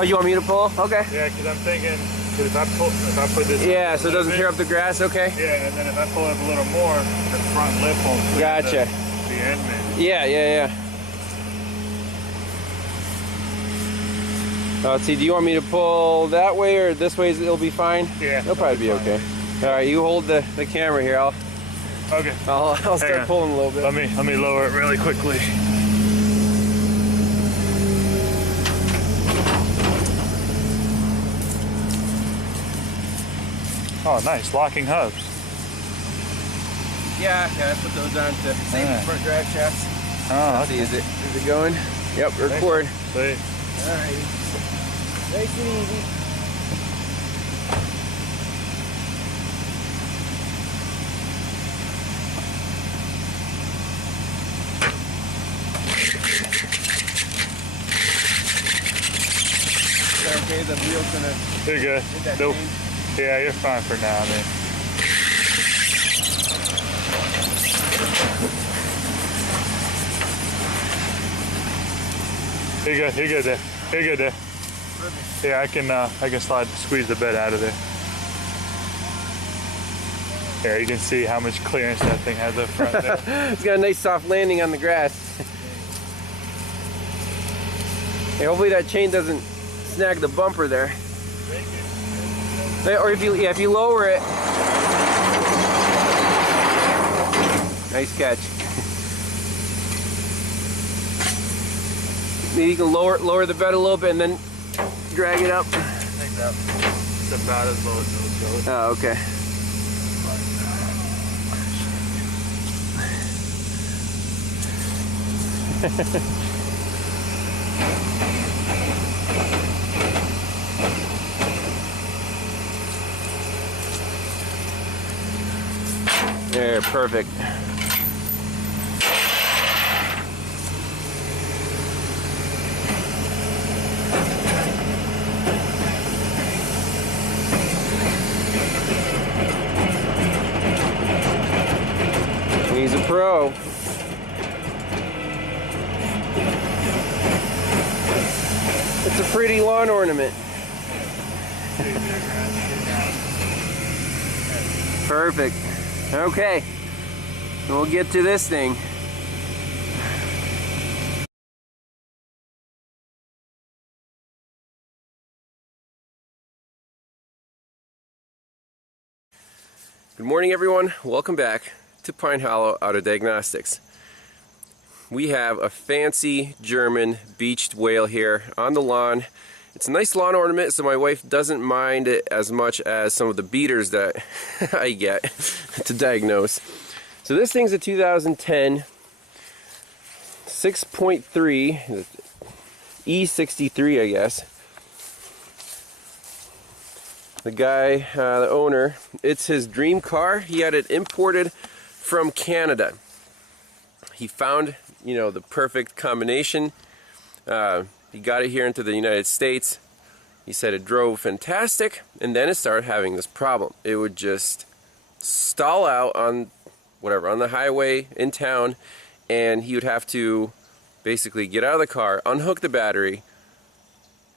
Oh, you want me to pull? Okay. Yeah, because I'm thinking, if I put this. Yeah, so it doesn't tear up the grass. Okay. Yeah, and then if I pull it up a little more, the front lip won't clear gotcha. the end maybe. Yeah. Let's see, do you want me to pull that way or this way? It'll be fine? Yeah. It'll probably be okay. All right, you hold the camera here. I'll start pulling a little bit. Let me lower it really quickly. Oh, nice, locking hubs. Yeah, I put those on to save the front drive shafts. Oh, let's see, is it going? Yep, record. See. All right. Nice and easy. Okay, the wheel's gonna. You're good. Nope. Yeah, you're fine for now, man. You're good. You're good there. You're good there. Perfect. Yeah, I can squeeze the bed out of there. Here, you can see how much clearance that thing has up front there. It's got a nice soft landing on the grass. Hey, hopefully that chain doesn't snag the bumper there. Or if you lower it. Nice catch. Maybe you can lower the bed a little bit and then drag it up. I think that's about as low as it'll go. Oh, okay. There, perfect. He's a pro. It's a pretty lawn ornament. Perfect. Okay, we'll get to this thing. Good morning, everyone. Welcome back to Pine Hollow out of Diagnostics. We have a fancy German beached whale here on the lawn. It's a nice lawn ornament, so my wife doesn't mind it as much as some of the beaters that I get to diagnose. So this thing's a 2010 6.3 E63, I guess. The guy, the owner, it's his dream car. He had it imported from Canada. He found, the perfect combination. He got it here into the United States. He said it drove fantastic, and then it started having this problem. It would just stall out on the highway in town, and he would have to basically get out of the car, unhook the battery,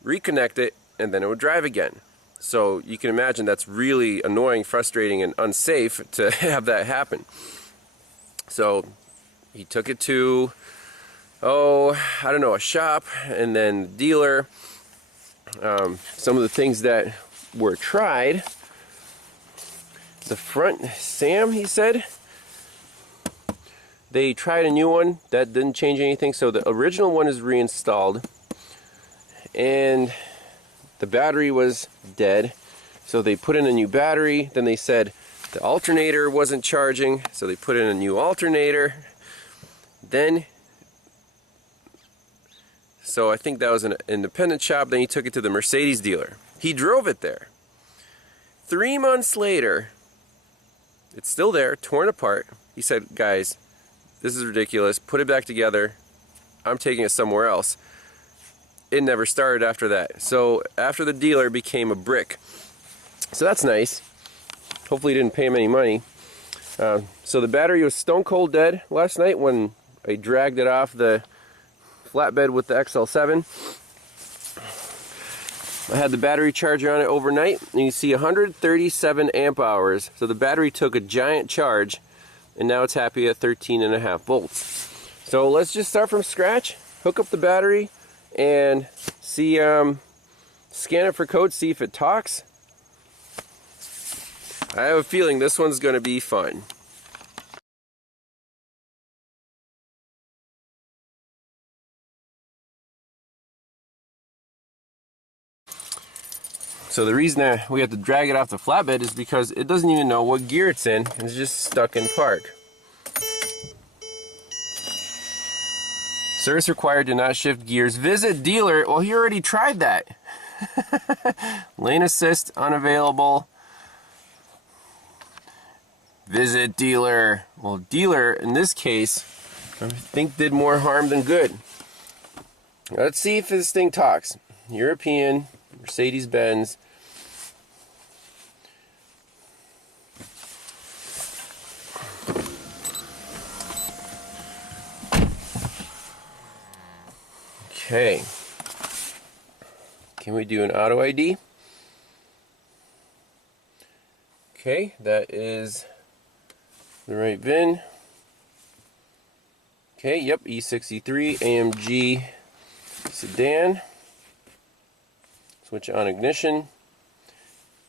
reconnect it, and then it would drive again. So you can imagine that's really annoying, frustrating, and unsafe to have that happen. So he took it to a shop, and then the dealer. Some of the things that were tried. The front SAM, he said, they tried a new one. That didn't change anything. So the original one is reinstalled. And the battery was dead. So they put in a new battery. Then they said the alternator wasn't charging. So they put in a new alternator. So I think that was an independent shop. Then he took it to the Mercedes dealer. He drove it there. 3 months later, it's still there, torn apart. He said, guys, this is ridiculous. Put it back together. I'm taking it somewhere else. It never started after that. So after the dealer became a brick. So that's nice. Hopefully he didn't pay him any money. So the battery was stone cold dead last night when I dragged it off the flatbed with the XL7. I had the battery charger on it overnight, and you see 137 amp hours. So the battery took a giant charge, and now it's happy at 13.5 volts. So let's just start from scratch, hook up the battery, and see, scan it for code, see if it talks. I have a feeling this one's going to be fun. So the reason we have to drag it off the flatbed is because it doesn't even know what gear it's in. It's just stuck in park. Service required, do not shift gears. Visit dealer. Well, he already tried that. Lane assist unavailable. Visit dealer. Well, dealer in this case, I think did more harm than good. Let's see if this thing talks. European, Mercedes Benz. Okay. Can we do an auto ID? Okay, that is the right VIN. Okay, yep, E63 AMG sedan. Switch on ignition.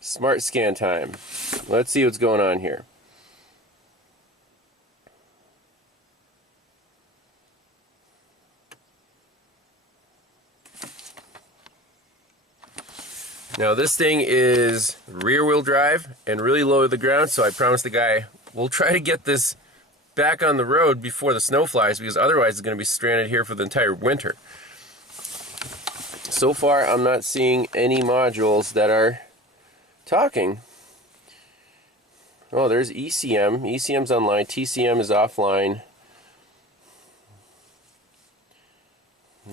Smart scan time. Let's see what's going on here. Now this thing is rear wheel drive and really low to the ground, so I promised the guy we'll try to get this back on the road before the snow flies, because otherwise it's going to be stranded here for the entire winter. So far I'm not seeing any modules that are talking. Oh, there's ECM. ECM's online, TCM is offline.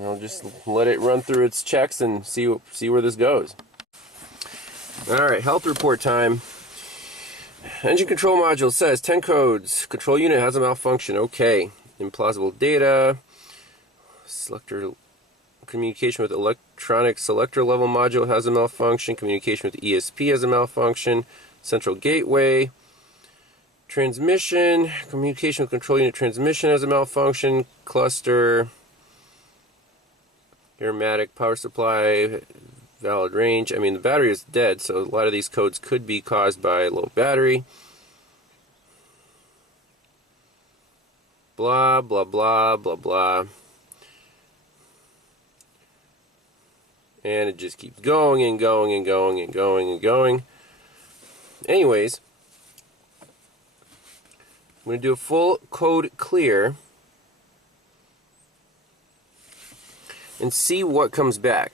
I'll just let it run through its checks and see where this goes. Alright, health report time. Engine control module says 10 codes. Control unit has a malfunction. Okay. Implausible data. Selector communication with electronic selector level module has a malfunction. Communication with ESP has a malfunction. Central gateway. Transmission. Communication with control unit transmission has a malfunction. Cluster. Aromatic power supply. Valid range. I mean, the battery is dead, so a lot of these codes could be caused by low battery. Blah, blah, blah, blah, blah. And it just keeps going and going and going and going and going. Anyways, I'm going to do a full code clear and see what comes back.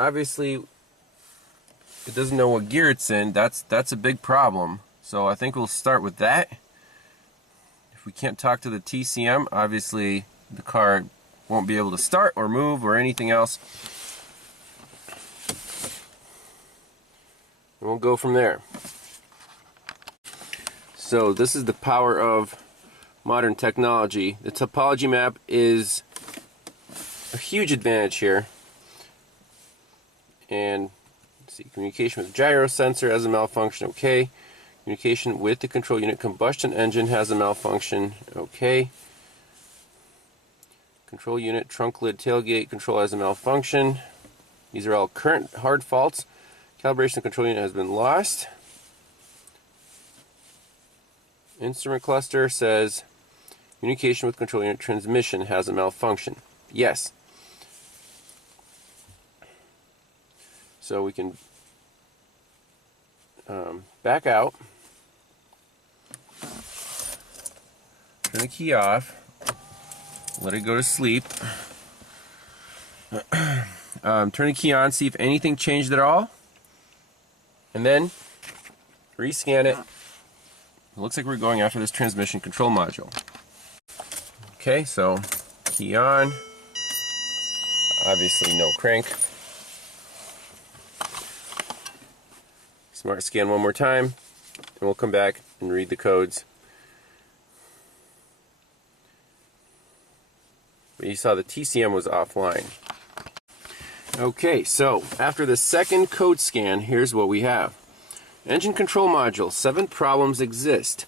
Obviously, it doesn't know what gear it's in. That's a big problem. So I think we'll start with that. If we can't talk to the TCM, obviously the car won't be able to start or move or anything else. And we'll go from there. So this is the power of modern technology. The topology map is a huge advantage here. And let's see, communication with gyro sensor has a malfunction. Okay. Communication with the control unit combustion engine has a malfunction. Okay. Control unit trunk lid tailgate control has a malfunction. These are all current hard faults. Calibration of control unit has been lost. Instrument cluster says communication with control unit transmission has a malfunction. Yes. So we can back out, turn the key off, let it go to sleep, turn the key on, see if anything changed at all, and then rescan it. It looks like we're going after this transmission control module. Okay, so key on, obviously no crank. Smart scan one more time, and we'll come back and read the codes. But you saw the TCM was offline. Okay, so after the second code scan, here's what we have. Engine control module, 7 problems exist.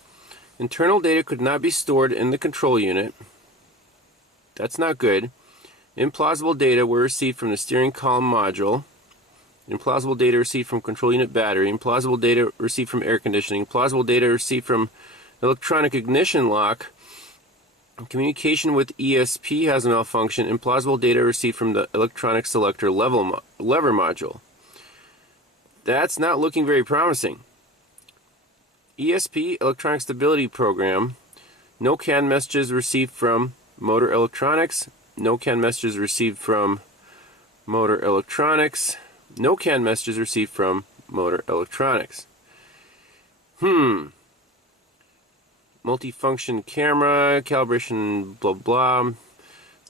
Internal data could not be stored in the control unit. That's not good. Implausible data were received from the steering column module. Implausible data received from control unit battery. Implausible data received from air conditioning. Implausible data received from electronic ignition lock. Communication with ESP has a malfunction. Implausible data received from the electronic selector lever module. That's not looking very promising. ESP, electronic stability program. No CAN messages received from motor electronics. No CAN messages received from motor electronics. No CAN messages received from motor electronics. Multifunction camera, calibration, blah blah,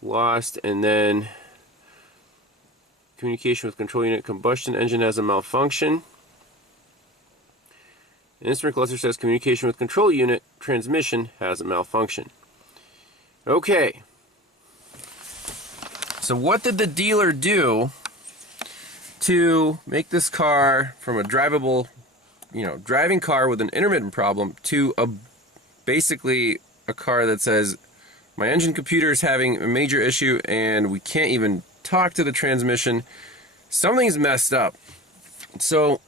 lost, and then communication with control unit, combustion engine has a malfunction. An instrument cluster says communication with control unit, transmission has a malfunction. Okay. So what did the dealer do to make this car from a drivable, driving car with an intermittent problem to basically a car that says my engine computer is having a major issue and we can't even talk to the transmission? Something's messed up. So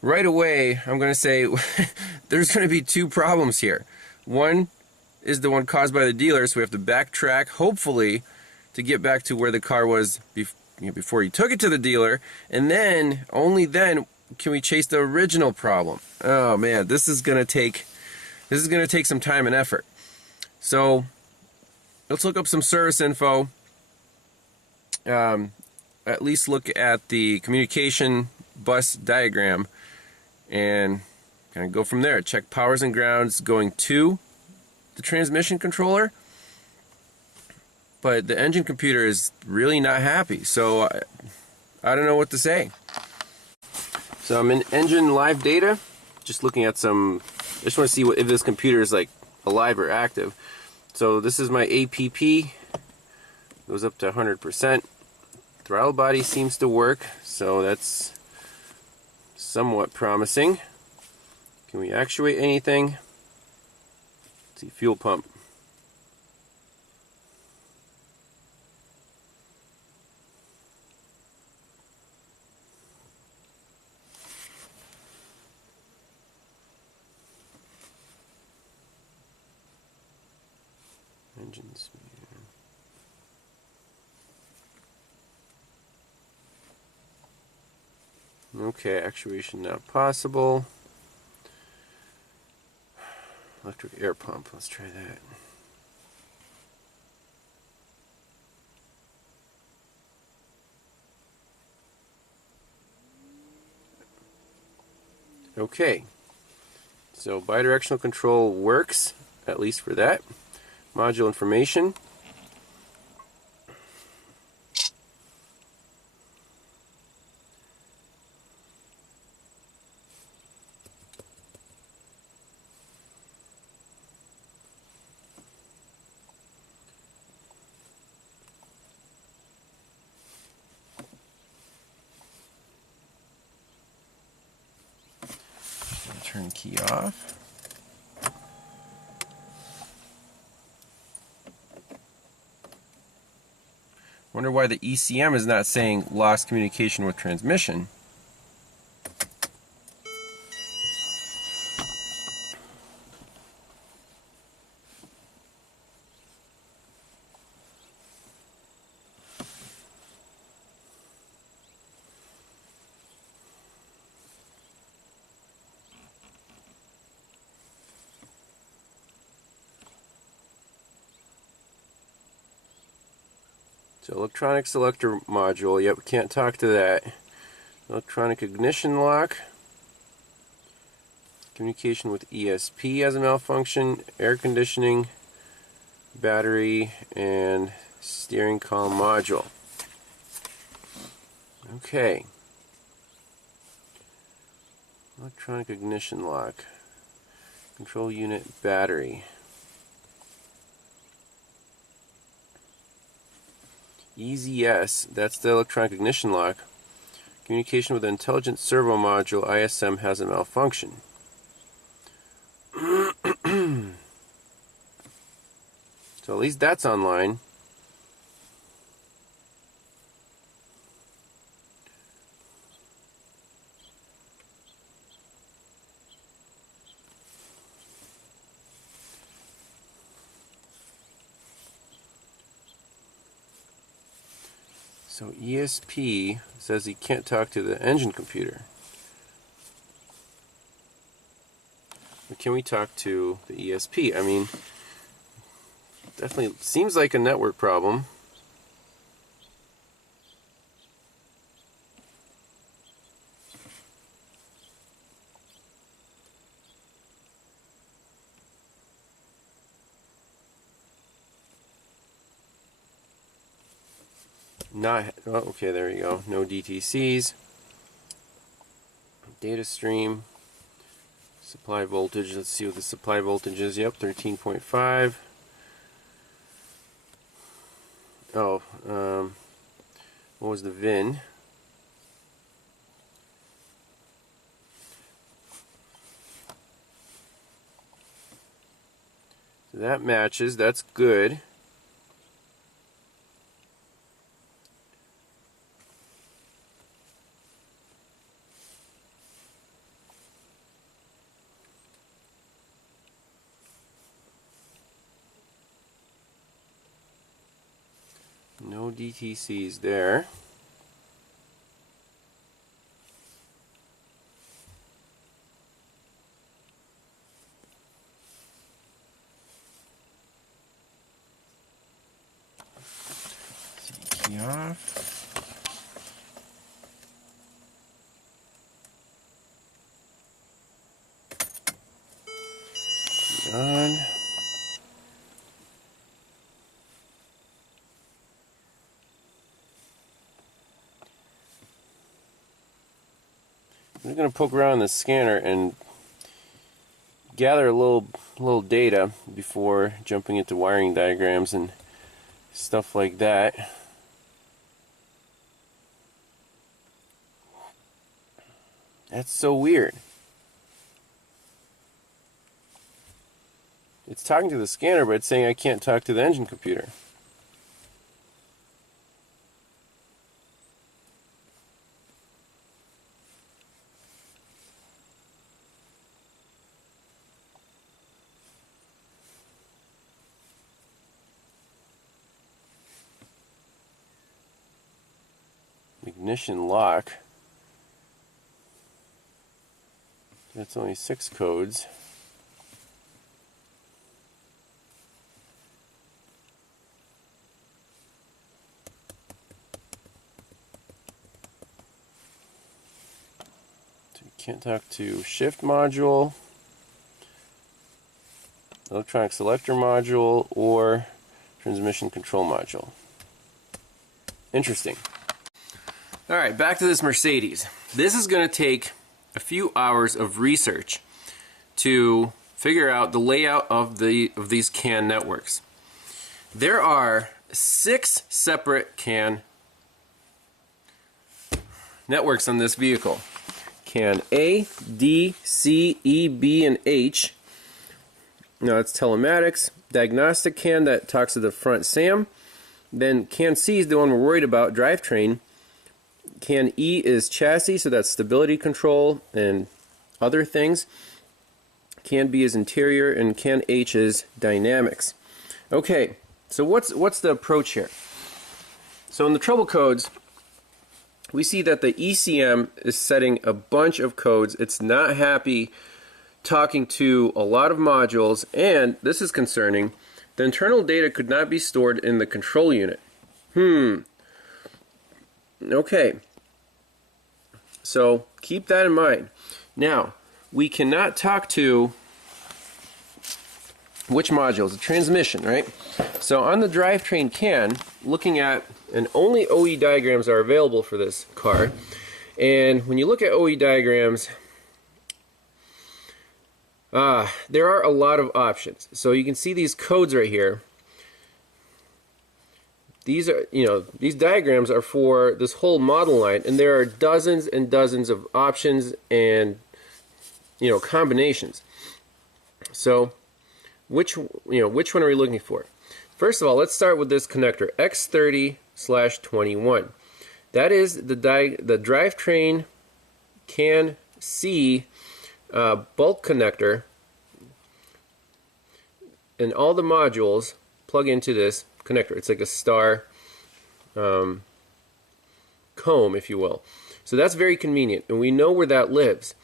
right away I'm going to say there's going to be 2 problems here. One is the one caused by the dealer, so we have to backtrack, hopefully, to get back to where the car was before he took it to the dealer, and then, only then, can we chase the original problem. Oh man, this is gonna take some time and effort. So let's look up some service info. At least look at the communication bus diagram and kind of go from there. Check powers and grounds going to the transmission controller, but the engine computer is really not happy, so I don't know what to say. So I'm in engine live data, just looking at I just want to see if this computer is like alive or active. So this is my APP, goes up to 100%. Throttle body seems to work, so that's somewhat promising. Can we actuate anything? Let's see, fuel pump. Engines. Okay, actuation not possible. Electric air pump, let's try that. Okay, so bidirectional control works, at least for that. Module information. Turn key off. Wonder why the ECM is not saying lost communication with transmission. So electronic selector module, yep, we can't talk to that. Electronic ignition lock. Communication with ESP has a malfunction. Air conditioning, battery, and steering column module. Okay. Electronic ignition lock. Control unit battery. EZS, that's the electronic ignition lock. Communication with the intelligent servo module, ISM, has a malfunction. So at least that's online. So ESP says he can't talk to the engine computer. But can we talk to the ESP? I mean, definitely seems like a network problem. Not, oh, okay, there you go. No DTCs. Data stream. Supply voltage. Let's see what the supply voltage is. Yep, 13.5. Oh, what was the VIN? So that matches. That's good. No DTCs there. Key off. Key on. I'm going to poke around the scanner and gather a little data before jumping into wiring diagrams and stuff like that. That's so weird. It's talking to the scanner, but it's saying I can't talk to the engine computer. Ignition lock. That's only 6 codes. So you can't talk to shift module, electronic selector module, or transmission control module. Interesting. Alright, back to this Mercedes. This is going to take a few hours of research to figure out the layout of these CAN networks. There are 6 separate CAN networks on this vehicle. CAN A, D, C, E, B, and H. Now it's telematics. Diagnostic CAN that talks to the front SAM. Then CAN C is the one we're worried about, drivetrain. CAN E is chassis, so that's stability control and other things. CAN B is interior, and CAN H is dynamics. Okay, so what's the approach here? So in the trouble codes, we see that the ECM is setting a bunch of codes. It's not happy talking to a lot of modules, and this is concerning. The internal data could not be stored in the control unit. Okay. So keep that in mind. Now, we cannot talk to which modules? The transmission, right? So on the drivetrain CAN, looking at, and only OE diagrams are available for this car. And when you look at OE diagrams, there are a lot of options. So you can see these codes right here. these are, these diagrams are for this whole model line, and there are dozens and dozens of options and combinations. So which one are we looking for? First of all, let's start with this connector X30/21. That is the drivetrain CAN C bulk connector, and all the modules plug into this connector. It's like a star comb, if you will. So that's very convenient, and we know where that lives.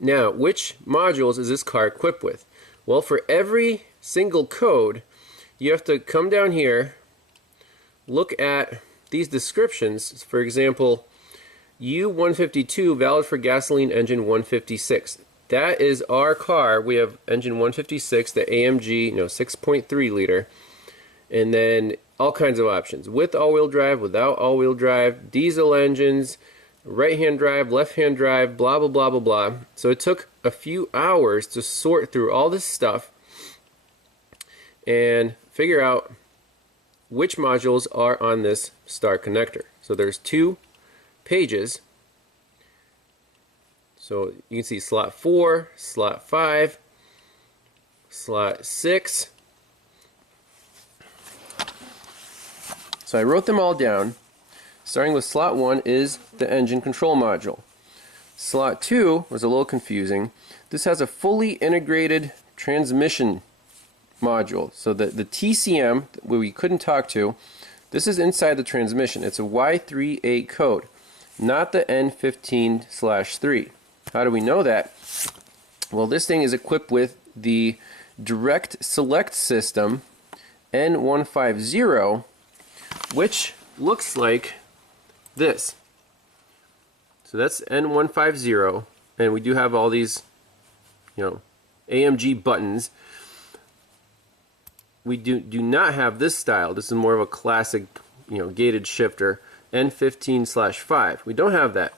Now, which modules is this car equipped with? Well, for every single code, you have to come down here, look at these descriptions. For example, U152 valid for gasoline engine 156. That is our car. We have engine 156, the AMG, 6.3 liter, and then all kinds of options: with all-wheel drive, without all-wheel drive, diesel engines, right-hand drive, left-hand drive, blah blah blah blah blah. So it took a few hours to sort through all this stuff and figure out which modules are on this star connector. So there's 2 pages. So you can see slot 4, slot 5, slot 6. So I wrote them all down. Starting with slot 1 is the engine control module. Slot 2 was a little confusing. This has a fully integrated transmission module. So the TCM, where we couldn't talk to, this is inside the transmission. It's a Y38 code, not the N15/3. How do we know that? Well, this thing is equipped with the direct select system N150, which looks like this. So that's N150, and we do have all these AMG buttons. We do not have this style. This is more of a classic gated shifter, N15/5. We don't have that.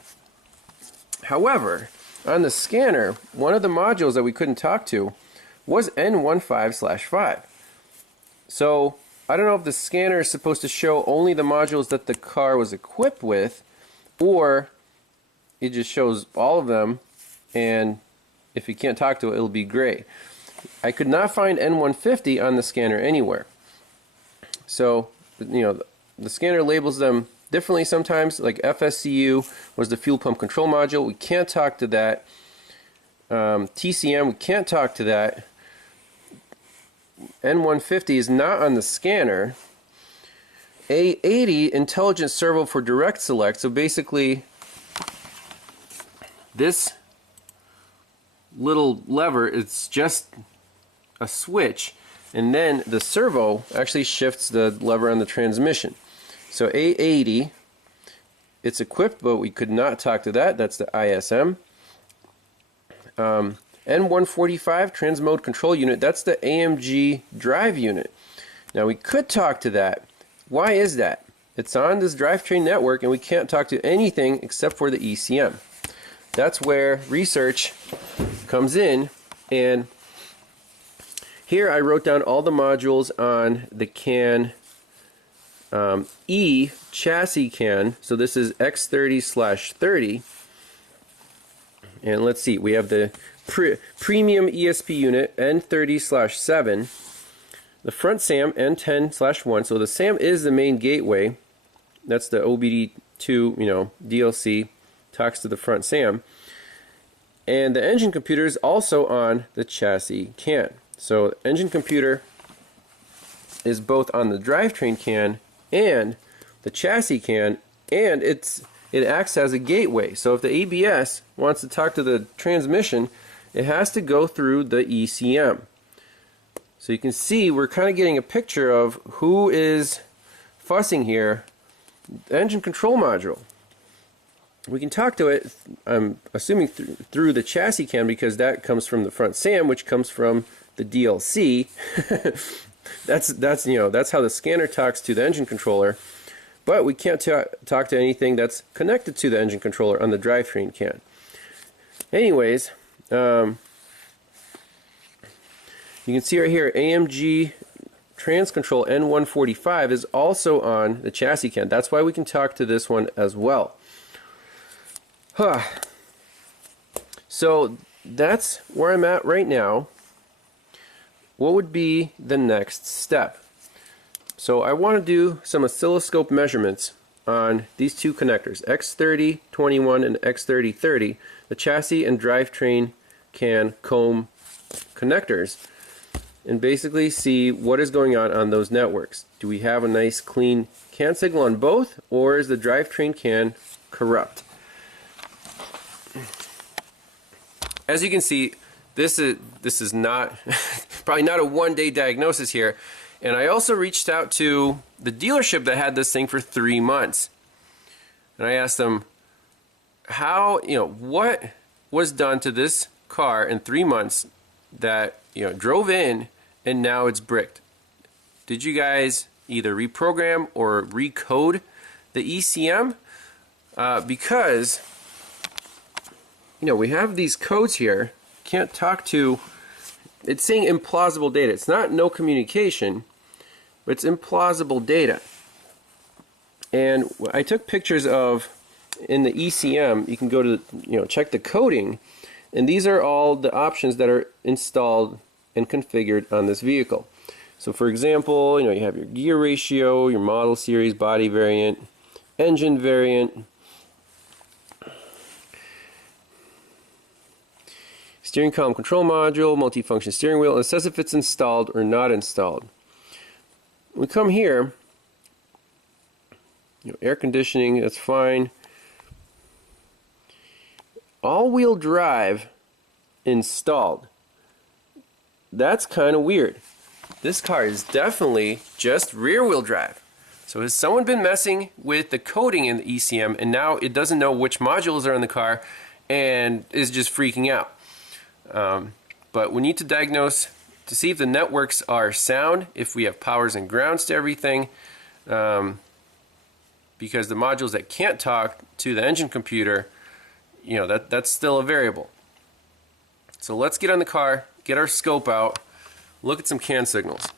However, on the scanner, one of the modules that we couldn't talk to was N15/5. So I don't know if the scanner is supposed to show only the modules that the car was equipped with, or it just shows all of them, and if you can't talk to it, it'll be gray. I could not find N150 on the scanner anywhere. So, the scanner labels them differently sometimes, like FSCU was the fuel pump control module. We can't talk to that. TCM, we can't talk to that. N150 is not on the scanner. A80, intelligent servo for direct select. So basically, this little lever, it's just a switch, and then the servo actually shifts the lever on the transmission. So A80, it's equipped, but we could not talk to that. That's the ISM. N145 transmode control unit, that's the AMG drive unit. Now we could talk to that. Why is that? It's on this drivetrain network, and we can't talk to anything except for the ECM. That's where research comes in, and here I wrote down all the modules on the CAN E chassis CAN. So this is X30/30, and let's see, we have the premium ESP unit N30/7, the front SAM N10/1. So the SAM is the main gateway. That's the OBD2, DLC, talks to the front SAM. And the engine computer is also on the chassis CAN. So engine computer is both on the drivetrain CAN and the chassis CAN, and it acts as a gateway. So if the ABS wants to talk to the transmission, it has to go through the ECM. So you can see we're kind of getting a picture of who is fussing here. The engine control module. We can talk to it, I'm assuming through the chassis CAN, because that comes from the front SAM, which comes from the DLC. that's how the scanner talks to the engine controller. But we can't talk to anything that's connected to the engine controller on the drivetrain CAN. Anyways, you can see right here, AMG trans control N145 is also on the chassis CAN. That's why we can talk to this one as well. So that's where I'm at right now. What would be the next step? So I want to do some oscilloscope measurements on these two connectors, X3021 and X3030, the chassis and drivetrain CAN comb connectors, and basically see what is going on those networks. Do we have a nice clean CAN signal on both, or is the drivetrain CAN corrupt? As you can see, this is not probably not a one-day diagnosis here. And I also reached out to the dealership that had this thing for 3 months. And I asked them how, what was done to this car in 3 months that, drove in and now it's bricked. Did you guys either reprogram or recode the ECM? Because we have these codes here. Can't talk to. It's saying implausible data. It's not no communication, but it's implausible data. And I took pictures of in the ECM. You can go to check the coding, and these are all the options that are installed and configured on this vehicle. So, for example, you have your gear ratio, your model series, body variant, engine variant. Steering column control module, multifunction steering wheel, and it says if it's installed or not installed. We come here, air conditioning, that's fine. All-wheel drive installed. That's kind of weird. This car is definitely just rear-wheel drive. So has someone been messing with the coding in the ECM, and now it doesn't know which modules are in the car and is just freaking out? But we need to diagnose to see if the networks are sound, if we have powers and grounds to everything, because the modules that can't talk to the engine computer, that's still a variable. So let's get on the car, get our scope out, look at some CAN signals.